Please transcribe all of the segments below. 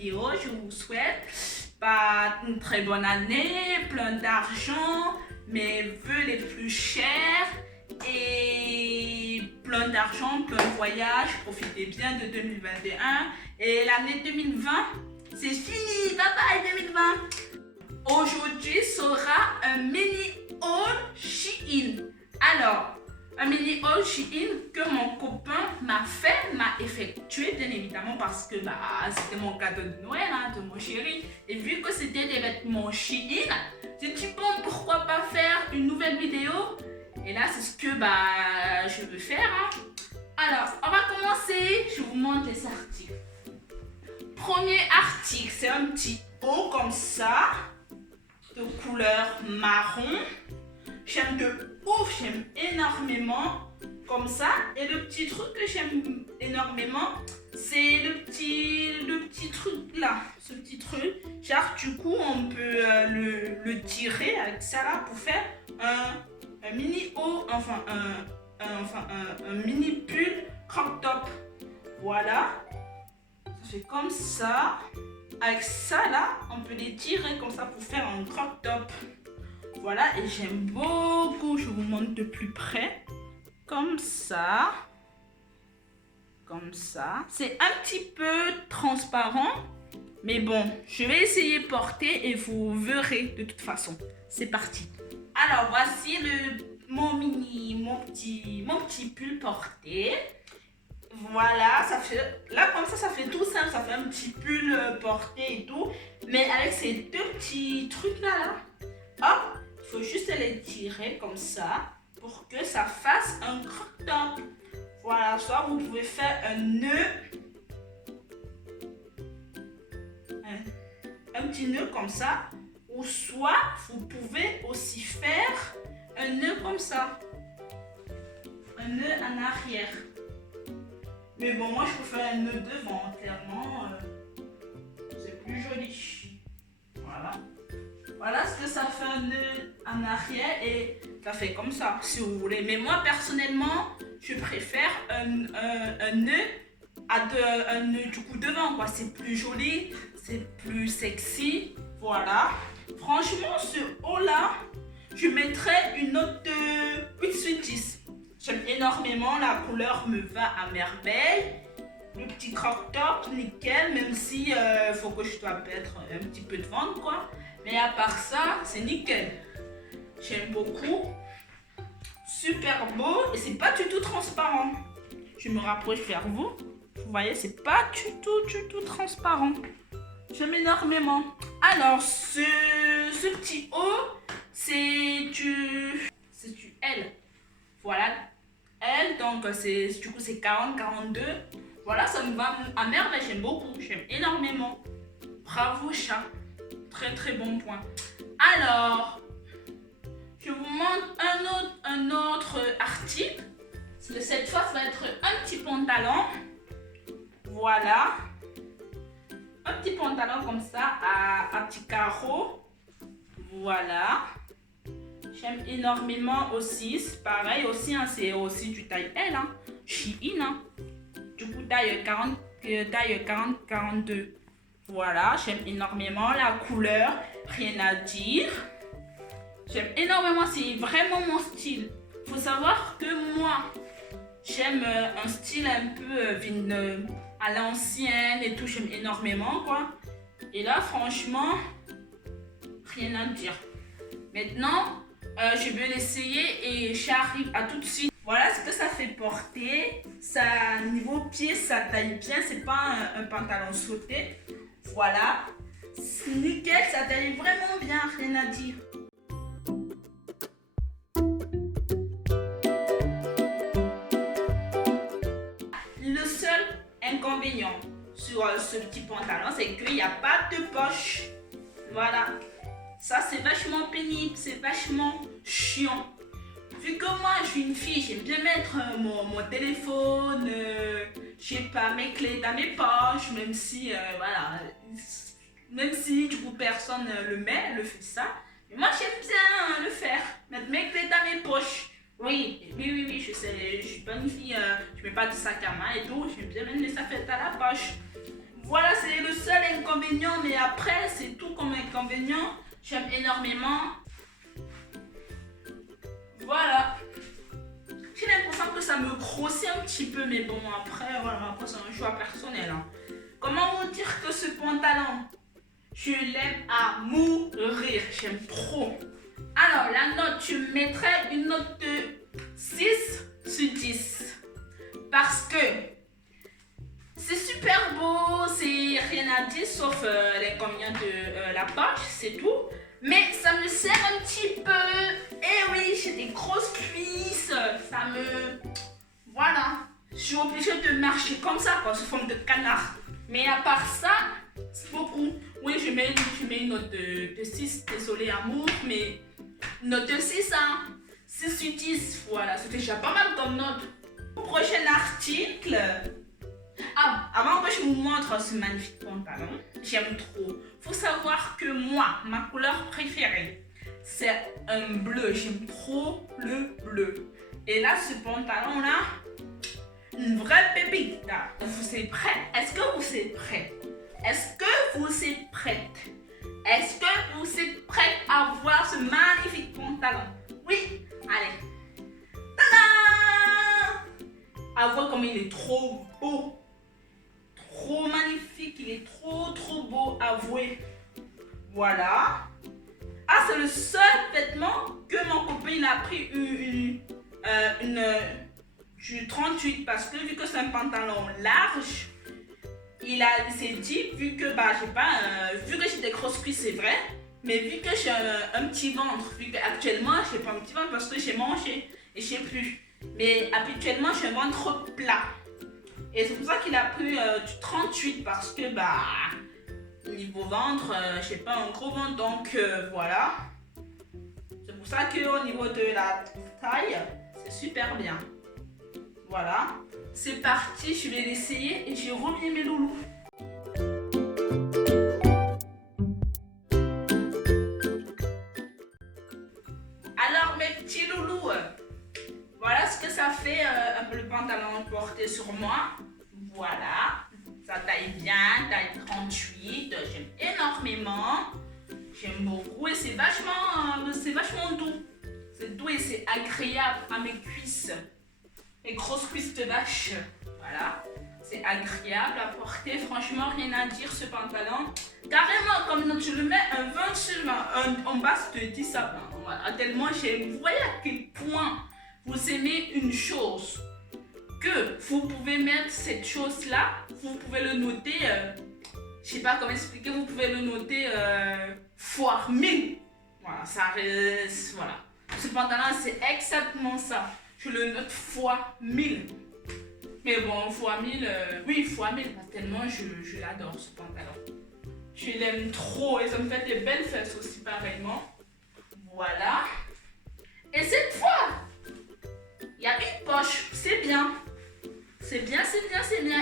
vidéo. Je vous souhaite une très bonne année, plein d'argent, mes vœux les plus chers et plein d'argent, plein de voyages. Profitez bien de 2021 et l'année 2020, c'est fini. Bye bye 2020. Aujourd'hui sera un mini haul Shein. Alors, un mini haul Shein que mon copain m'a effectué bien évidemment parce que c'était mon cadeau de Noël de mon chéri. Et vu que c'était des vêtements Shein, j'ai dit bon, pourquoi pas faire une nouvelle vidéo. Et là c'est ce que je veux faire. Alors, on va commencer. Je vous montre les articles. Premier article, c'est un petit haut comme ça, de couleur marron. J'aime de ouf, j'aime énormément comme ça. Et le petit truc que j'aime énormément, c'est le petit truc là, ce petit truc. Genre du coup on peut le tirer avec ça là pour faire un mini haut, enfin un mini pull crop top. Voilà, ça fait comme ça. Avec ça là, on peut les tirer comme ça pour faire un crop top. Voilà, et j'aime beaucoup. Je vous montre de plus près. Comme ça. Comme ça. C'est un petit peu transparent. Mais bon, je vais essayer de porter et vous verrez de toute façon. C'est parti. Alors, voici mon petit pull porté. Voilà, ça fait, là comme ça fait tout simple, ça fait un petit pull porté et tout. Mais avec ces deux petits trucs là, hop, il faut juste les tirer comme ça pour que ça fasse un crop top. Voilà, soit vous pouvez faire un nœud, un petit nœud comme ça, ou soit vous pouvez aussi faire un nœud comme ça, un nœud en arrière. Mais bon, moi je préfère un nœud devant, clairement, c'est plus joli. Voilà. Voilà ce que ça fait un nœud en arrière et ça fait comme ça, si vous voulez. Mais moi personnellement, je préfère un nœud un nœud du coup devant, quoi. C'est plus joli, c'est plus sexy. Voilà. Franchement, ce haut là, je mettrais une note de 8 sur 10. J'aime énormément, la couleur me va à merveille. Le petit crop top, nickel, même si faut que je dois mettre un petit peu de ventre, quoi. Mais à part ça, c'est nickel. J'aime beaucoup. Super beau et c'est pas du tout transparent. Je me rapproche vers vous. Vous voyez, c'est pas du tout transparent. J'aime énormément. Alors, ce petit haut, c'est du L. Voilà, L, donc du coup c'est 40-42. Voilà, ça me va à merveille, j'aime beaucoup, j'aime énormément. Bravo chat, très bon point. Alors, je vous montre un autre article. Cette fois, ça va être un petit pantalon. Voilà, un petit pantalon comme ça à petits carreaux. Voilà. J'aime énormément aussi, c'est pareil aussi, c'est aussi du taille L, Shein, du coup taille 40-42. Voilà, j'aime énormément la couleur, rien à dire. J'aime énormément, c'est vraiment mon style. Faut savoir que moi, j'aime un style un peu à l'ancienne et tout, j'aime énormément quoi. Et là franchement, rien à dire. Maintenant, je vais l'essayer et j'arrive à tout de suite. Voilà ce que ça fait porter. Ça, niveau pied, ça taille bien. C'est pas un pantalon sauté. Voilà. Nickel, ça taille vraiment bien. Rien à dire. Le seul inconvénient sur ce petit pantalon, c'est qu'il n'y a pas de poche. Voilà. Ça, c'est vachement pénible, c'est vachement chiant. Vu que moi, je suis une fille, j'aime bien mettre mon téléphone, je sais pas, mes clés dans mes poches, même si, voilà, même si du coup personne le fait ça. Mais moi, j'aime bien le faire, mettre mes clés dans mes poches. Oui, je sais, je suis pas une fille, je mets pas de sac à main et tout, j'aime bien mettre mes affaires à la poche. Voilà, c'est le seul inconvénient, mais après, c'est tout comme inconvénient. J'aime énormément. Voilà. J'ai l'impression que ça me grossit un petit peu, mais bon, après, voilà, après c'est un choix personnel. Hein. Comment vous dire que ce pantalon, je l'aime à mourir, j'aime trop. Alors, la note, je mettrais une note de 6 sur 10. Parce que c'est super beau, c'est rien à dire sauf l'inconvénient de la poche, c'est tout. Mais ça me sert un petit peu. Eh oui, j'ai des grosses cuisses. Ça me... Voilà. Je suis obligée de marcher comme ça, quoi, sous forme de canard. Mais à part ça, c'est beaucoup. Oui, je mets une note de 6. Désolée, amour, mais note de 6, hein. 6 sur 10. Voilà, c'est déjà pas mal comme note. Prochain article. Ah, avant que je vous montre ce magnifique pantalon, j'aime trop. Faut savoir que moi, ma couleur préférée, c'est un bleu. J'aime trop le bleu. Et là, ce pantalon-là, une vraie pépite. Vous êtes prêts? Est-ce que vous êtes prêts? Est-ce que vous êtes prête? Est-ce que vous êtes prête à voir ce magnifique pantalon? Oui, allez. Tada! À voir comme il est trop beau. Trop magnifique, il est trop beau, avouez. Voilà. Ah, c'est le seul vêtement que mon copain il a pris du 38 parce que vu que c'est un pantalon large, il s'est dit vu que vu que j'ai des grosses cuisses, c'est vrai, mais vu que j'ai un petit ventre, vu qu'actuellement j'ai pas un petit ventre parce que j'ai mangé et je sais plus, mais habituellement j'ai un ventre plat. Et c'est pour ça qu'il a pris du 38 parce que niveau ventre, j'ai pas un gros ventre, donc voilà. C'est pour ça qu'au niveau de la taille, c'est super bien. Voilà. C'est parti, je vais l'essayer et je reviens mes loulous. Alors mes petits loulous, voilà ce que ça fait un peu le pantalon porté sur moi. Voilà, ça taille bien, taille 38, j'aime énormément. J'aime beaucoup et c'est vachement doux. C'est doux et c'est agréable à mes cuisses. Mes grosses cuisses de vache. Voilà, c'est agréable à porter. Franchement, rien à dire ce pantalon. Carrément, comme je le mets un 20 sur 20, en bas, je te dis ça. Voilà, tellement j'aime. Vous voyez à quel point vous aimez une chose que vous pouvez mettre cette chose-là, vous pouvez le noter, je sais pas comment expliquer, vous pouvez le noter fois 1000. Voilà, ça reste, voilà. Ce pantalon, c'est exactement ça. Je le note fois 1000. Mais bon, fois 1000, oui, fois 1000, tellement je l'adore ce pantalon. Je l'aime trop et ça me fait des belles fesses aussi pareillement. Voilà. Et cette fois, il y a une poche, c'est bien. C'est bien,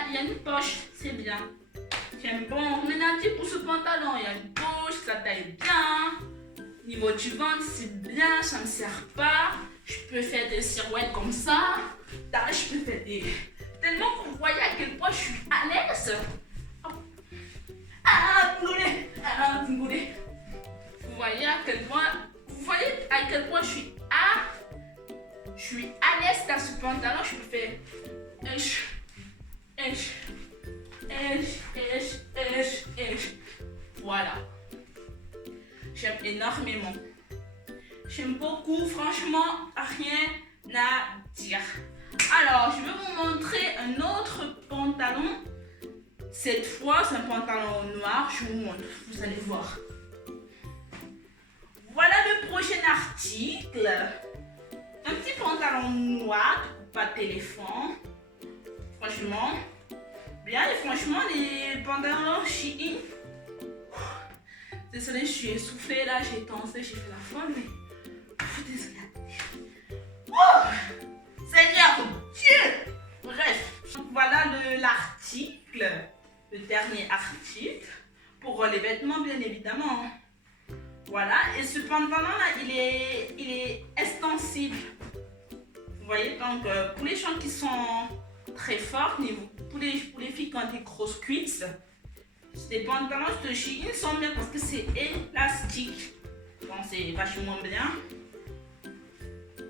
il y a une poche, c'est bien. J'aime bon, maintenant pour ce pantalon, il y a une poche, ça taille bien. Niveau du ventre, c'est bien, ça ne me sert pas. Je peux faire des silhouettes comme ça. Je peux faire des... Tellement que vous voyez à quel point je suis à l'aise. Ah, vous voulez. Vous voyez à quel point... Vous voyez à quel point je suis à l'aise dans ce pantalon, je peux faire... Voilà. J'aime énormément. J'aime beaucoup, franchement, rien à dire. Alors, je vais vous montrer un autre pantalon. Cette fois, c'est un pantalon noir. Je vous montre, vous allez voir. Voilà le prochain article. Un petit pantalon noir, pas de téléphone. Franchement, bien et franchement, les pantalons Shein. Désolée, je suis essoufflée là, j'ai tensé, j'ai fait la folle, mais... désolée. Oh, Seigneur Dieu. Bref, voilà l'article, le dernier article, pour les vêtements bien évidemment. Voilà, et ce pantalon là, il est extensible. Vous voyez, donc pour les gens qui sont très forts, pour les filles qui ont des grosses cuisses, Les pantalons de Shein sont bien parce que c'est élastique. Donc c'est vachement bien.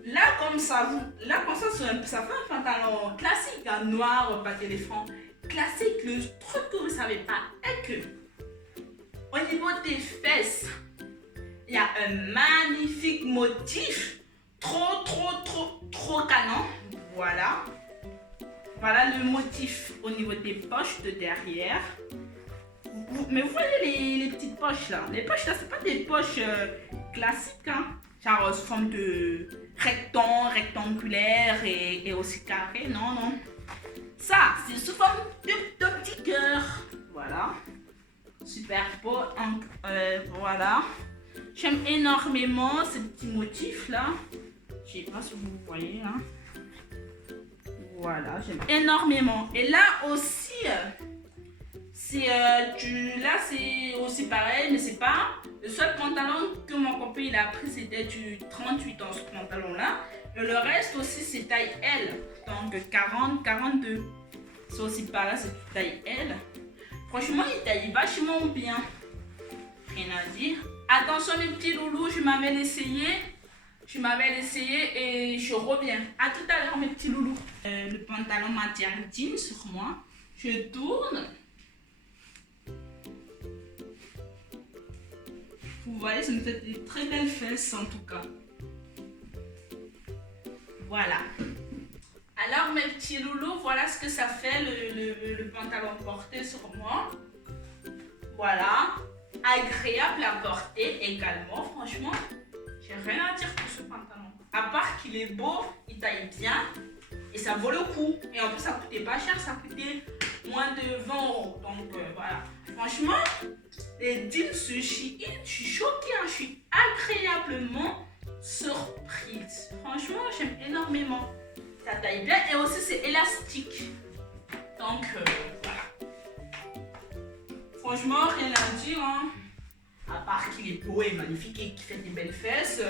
Là comme ça, ça fait un pantalon classique, un noir, pas d'éléphant. Classique, le truc que vous ne savez pas est que au niveau des fesses, il y a un magnifique motif. Trop canon. Voilà. Voilà le motif au niveau des poches de derrière. Mais vous voyez les petites poches là. Les poches là, c'est pas des poches classiques, hein. Genre sous forme de rectangulaire et aussi carré. Non, non. Ça, c'est sous forme de petits cœurs. Voilà. Super beau. Voilà. J'aime énormément ce petit motif là. Je sais pas si vous voyez. Hein. Voilà, j'aime énormément. Et là aussi, là c'est aussi pareil, mais c'est pas le seul pantalon que mon copain il a pris, c'était du 38 dans ce pantalon là. Et le reste aussi c'est taille L, donc 40, 42. C'est aussi par là, c'est taille L. Franchement, il taille vachement bien. Rien à dire. Attention mes petits loulous, je m'avais essayé et je reviens. À tout à l'heure mes petits loulous. Le pantalon matière jean sur moi. Je tourne. Vous voyez, ça me fait des très belles fesses en tout cas. Voilà. Alors mes petits loulous, voilà ce que ça fait le pantalon porté sur moi. Voilà. Agréable à porter également, franchement. J'ai rien à dire pour ce pantalon. À part qu'il est beau, il taille bien et ça vaut le coup. Et en plus, ça coûtait pas cher, ça coûtait moins de 20 €. Donc voilà. Franchement, les jeans sur Shein, je suis choquée, hein. Je suis agréablement surprise. Franchement, j'aime énormément. Ça taille bien et aussi c'est élastique. Donc voilà. Franchement, rien à dire, hein. À part qu'il est beau et magnifique et qu'il fait des belles fesses.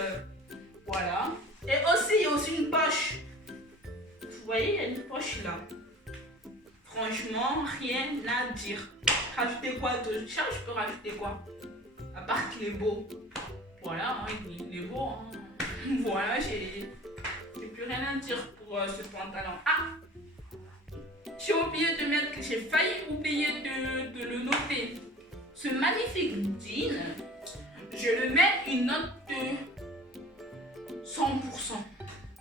Voilà. Et aussi, il y a aussi une poche. Vous voyez, il y a une poche là. Franchement, rien à dire. Rajouter quoi de ça, je peux rajouter quoi? À part qu'il est beau. Voilà, hein, il est beau. Hein. Voilà, j'ai plus rien à dire pour ce pantalon. Ah! J'ai failli oublier de le noter. Ce magnifique jean, je le mets une note de 100%.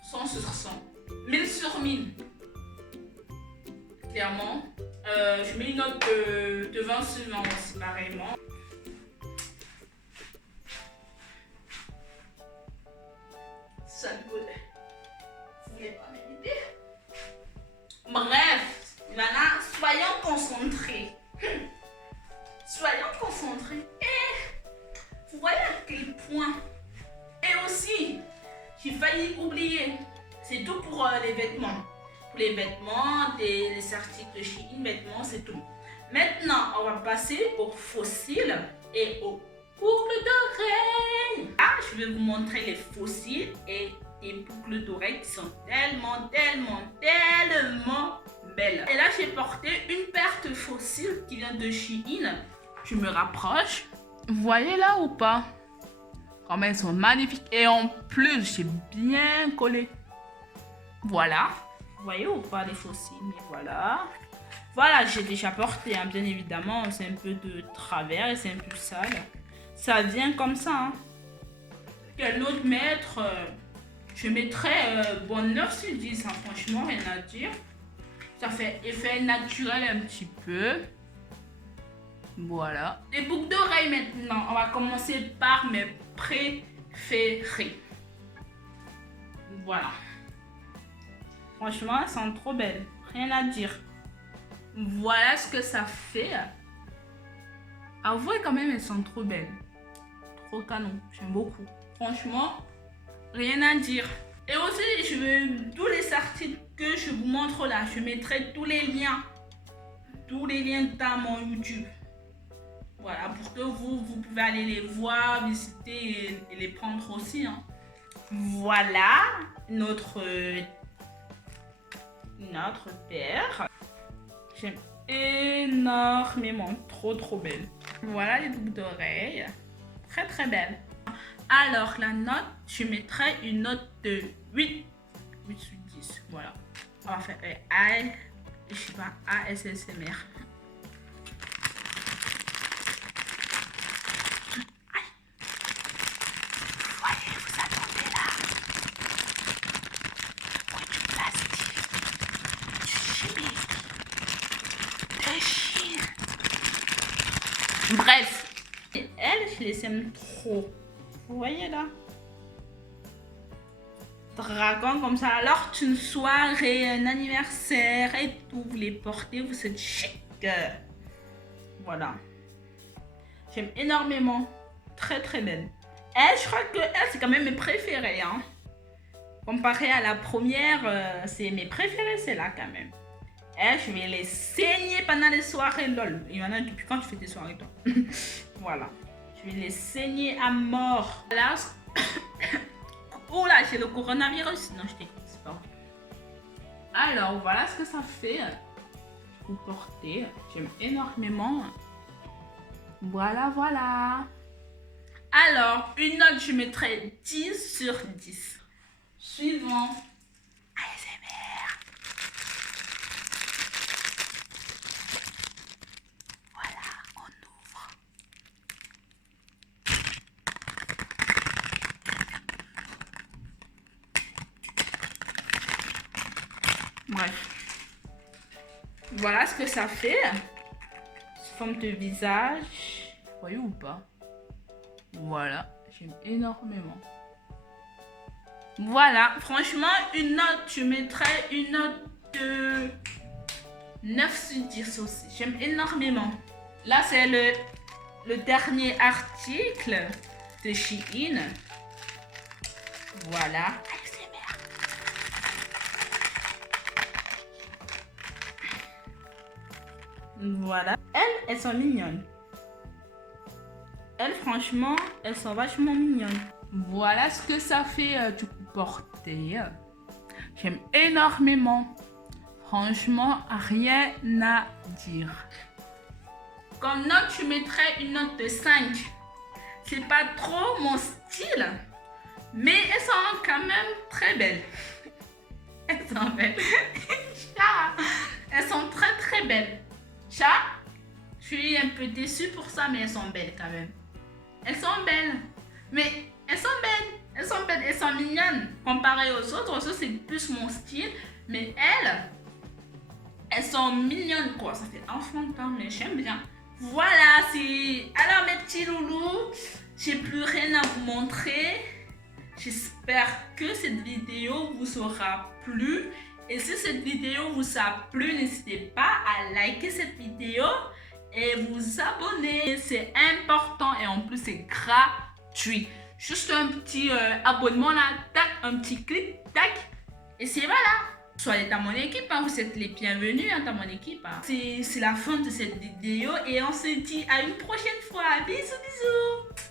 100 sur 100. 1000 sur 1000. Clairement. Je mets une note de 20 sur 20 aussi, pareillement. Ça le voulait. Vous voulez pas m'éviter? Bref, voilà, soyons concentrés. Soyons concentrés. Et vous voyez à quel point. Et aussi, j'ai failli oublier. C'est tout pour les vêtements. Pour les vêtements, les articles de Shein, vêtements, c'est tout. Maintenant, on va passer aux fossiles et aux boucles d'oreilles. Ah, je vais vous montrer les fossiles et les boucles d'oreilles qui sont tellement belles. Et là, j'ai porté une paire de fossiles qui vient de Shein. Je me rapproche. Vous voyez là ou pas? Comment elles sont magnifiques. Et en plus, j'ai bien collé. Voilà. Vous voyez ou pas les fossiles? Voilà. Voilà, j'ai déjà porté, hein, bien évidemment. C'est un peu de travers et c'est un peu sale. Ça vient comme ça. Hein. Quel autre mettre? Je mettrais 9 sur 10. Hein, franchement, rien à dire. Ça fait effet naturel un petit peu. Voilà. Les boucles d'oreilles maintenant. On va commencer par mes préférées. Voilà. Franchement, elles sont trop belles. Rien à dire. Voilà ce que ça fait. Avouez quand même, elles sont trop belles. Trop canon. J'aime beaucoup. Franchement, rien à dire. Et aussi, tous les articles que je vous montre là, je mettrai tous les liens. Tous les liens dans mon YouTube. Voilà, pour que vous pouvez aller les voir, visiter et les prendre aussi. Hein. Voilà notre paire. énormément. Trop belle. Voilà les boucles d'oreilles. Très belle. Alors, la note, je mettrais une note de 8. 8 sur 10. Voilà. On va faire je sais pas, ASMR. Bref, et elle, je les aime trop. Vous voyez là? Dragon comme ça. Alors, une soirée, un anniversaire et tout, vous les portez, vous êtes chic. Voilà. J'aime énormément. Très belle. Elle, je crois que elle, c'est quand même mes préférées. Hein. Comparé à la première, c'est mes préférées, c'est là quand même. Elle, je vais les saigner pendant les soirées, lol. Il y en a depuis quand tu fais tes soirées, toi? Voilà. Je vais les saigner à mort. Là, oh là, j'ai le coronavirus. Non, je t'écoute, c'est pas vrai. Alors, voilà ce que ça fait. Vous portez. J'aime énormément. Voilà. Alors, une note, je mettrai 10 sur 10. Suivant. ASMR. Voilà, on ouvre. Bref. Voilà ce que ça fait. Forme de visage. Vous voyez ou pas? Voilà, j'aime énormément. Voilà, franchement, une note, je mettrais une note de 9 sur 10 aussi. J'aime énormément. Là, c'est le dernier article de Shein. Voilà. Voilà. Elles sont mignonnes. Elles, franchement, elles sont vachement mignonnes. Voilà ce que ça fait du coup porter. J'aime énormément. Franchement, rien à dire. Comme note, je mettrais une note de 5. C'est pas trop mon style, mais elles sont quand même très belles. Elles sont belles. Elles sont très belles. Chat, je suis un peu déçue pour ça, mais elles sont belles quand même. Elles sont belles. Mais elles sont belles. Elles sont belles. Elles sont mignonnes. Comparées aux autres, c'est plus mon style. Mais elles sont mignonnes quoi. Ça fait enfantin, mais j'aime bien. Voilà, c'est... Alors mes petits loulous, j'ai plus rien à vous montrer. J'espère que cette vidéo vous aura plu. Et si cette vidéo vous a plu, n'hésitez pas à liker cette vidéo et vous abonner. C'est important et en plus c'est gratuit. Juste un petit abonnement là, tac, un petit clic, tac. Et c'est voilà. Soyez dans mon équipe, hein, vous êtes les bienvenus hein, dans mon équipe. Hein. C'est la fin de cette vidéo et on se dit à une prochaine fois. Bisous.